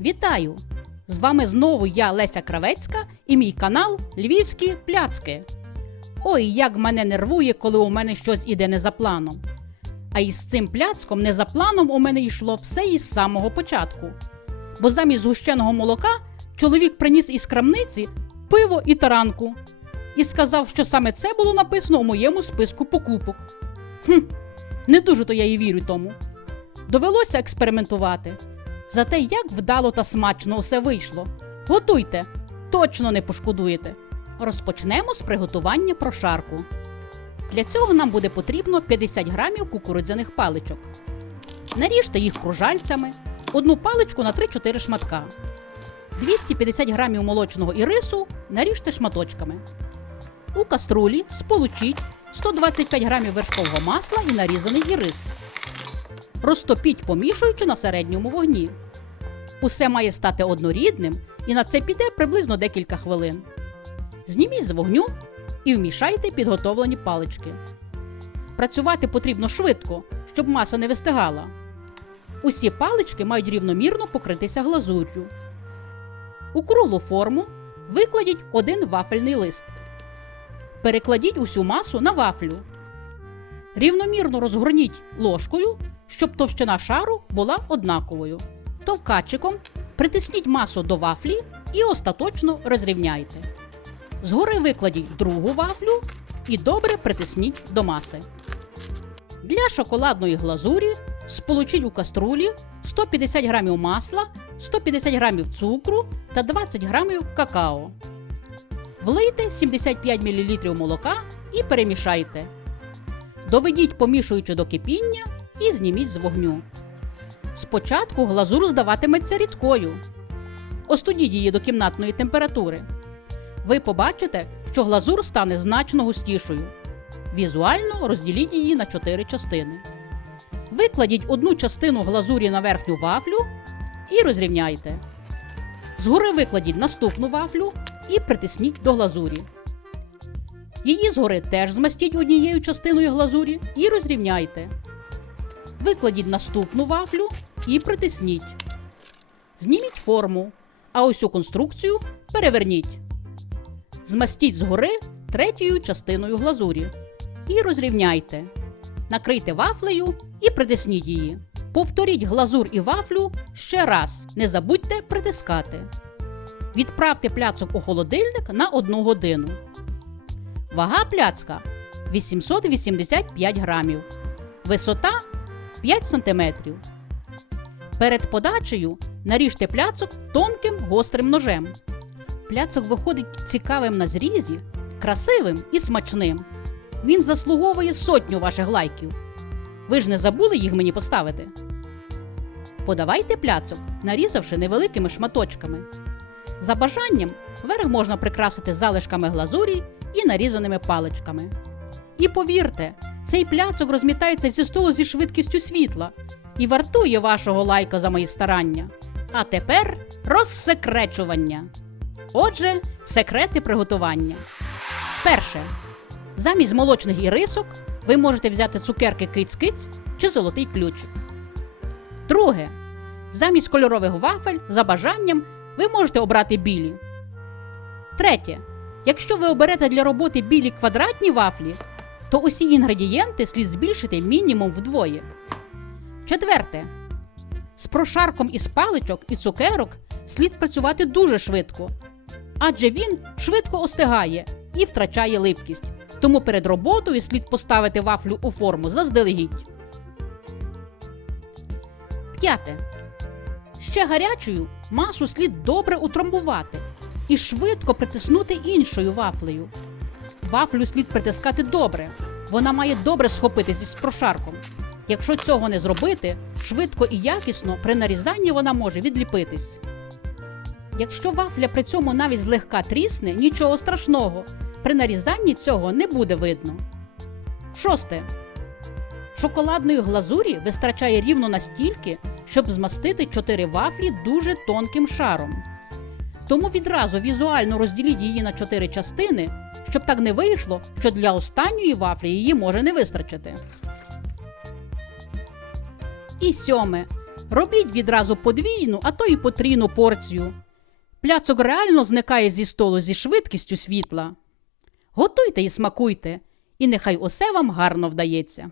Вітаю! З вами знову я Леся Кравецька і мій канал Львівські пляцки. Ой, як мене нервує, коли у мене щось іде не за планом. А із цим пляцком не за планом у мене йшло все із самого початку. Бо замість згущеного молока чоловік приніс із крамниці пиво і таранку і сказав, що саме це було написано у моєму списку покупок. Хм, не дуже то я і вірю тому. Довелося експериментувати. Зате як вдало та смачно усе вийшло. Готуйте, точно не пошкодуєте. Розпочнемо з приготування прошарку. Для цього нам буде потрібно 50 грамів кукурудзяних паличок. Наріжте їх кружальцями, одну паличку на 3-4 шматка. 250 грамів молочного ірису наріжте шматочками. У каструлі сполучіть 125 грамів вершкового масла і нарізаний ірис. Розтопіть, помішуючи на середньому вогні. Усе має стати однорідним, і на це піде приблизно декілька хвилин. Зніміть з вогню і вмішайте підготовлені палички. Працювати потрібно швидко, щоб маса не вистигала. Усі палички мають рівномірно покритися глазур'ю. У круглу форму викладіть один вафельний лист. Перекладіть усю масу на вафлю. Рівномірно розгорніть ложкою, щоб товщина шару була однаковою. Товкачиком притисніть масу до вафлі і остаточно розрівняйте. Згори викладіть другу вафлю і добре притисніть до маси. Для шоколадної глазурі сполучіть у каструлі 150 г масла, 150 г цукру та 20 г какао. Влийте 75 мл молока і перемішайте. Доведіть, помішуючи до кипіння, і зніміть з вогню. Спочатку глазур здаватиметься рідкою. Остудіть її до кімнатної температури. Ви побачите, що глазур стане значно густішою. Візуально розділіть її на 4 частини. Викладіть одну частину глазурі на верхню вафлю і розрівняйте. Згори викладіть наступну вафлю і притисніть до глазурі. Її згори теж змастіть однією частиною глазурі і розрівняйте. Викладіть наступну вафлю і притисніть. Зніміть форму, а ось цю конструкцію переверніть. Змастіть згори третьою частиною глазурі і розрівняйте. Накрийте вафлею і притисніть її. Повторіть глазур і вафлю ще раз. Не забудьте притискати. Відправте пляцок у холодильник на 1 годину. Вага пляцка 885 грамів. Висота 5 см. Перед подачею наріжте пляцок тонким гострим ножем. Пляцок виходить цікавим на зрізі, красивим і смачним. Він заслуговує сотню ваших лайків. Ви ж не забули їх мені поставити. Подавайте пляцок, нарізавши невеликими шматочками. За бажанням верх можна прикрасити залишками глазурі і нарізаними паличками. І повірте, цей пляцок розмітається зі столу зі швидкістю світла і вартує вашого лайка за мої старання. А тепер розсекречування. Отже, секрети приготування. Перше. Замість молочних ірисок ви можете взяти цукерки киць-киць чи золотий ключик. Друге. Замість кольорових вафель за бажанням ви можете обрати білі. Третє. Якщо ви оберете для роботи білі квадратні вафлі, то усі інгредієнти слід збільшити мінімум вдвоє. Четверте. З прошарком із паличок і цукерок слід працювати дуже швидко, адже він швидко остигає і втрачає липкість. Тому перед роботою слід поставити вафлю у форму заздалегідь. П'яте. Ще гарячою масу слід добре утрамбувати і швидко притиснути іншою вафлею. Вафлю слід притискати добре. Вона має добре схопитись із прошарком. Якщо цього не зробити, швидко і якісно при нарізанні вона може відліпитись. Якщо вафля при цьому навіть злегка трісне, нічого страшного. При нарізанні цього не буде видно. Шосте. Шоколадної глазурі вистачає рівно настільки, щоб змастити 4 вафлі дуже тонким шаром. Тому відразу візуально розділіть її на 4 частини, щоб так не вийшло, що для останньої вафлі її може не вистачити. І сьоме. Робіть відразу подвійну, а то й потрійну порцію. Пляцок реально зникає зі столу зі швидкістю світла. Готуйте і смакуйте, і нехай усе вам гарно вдається.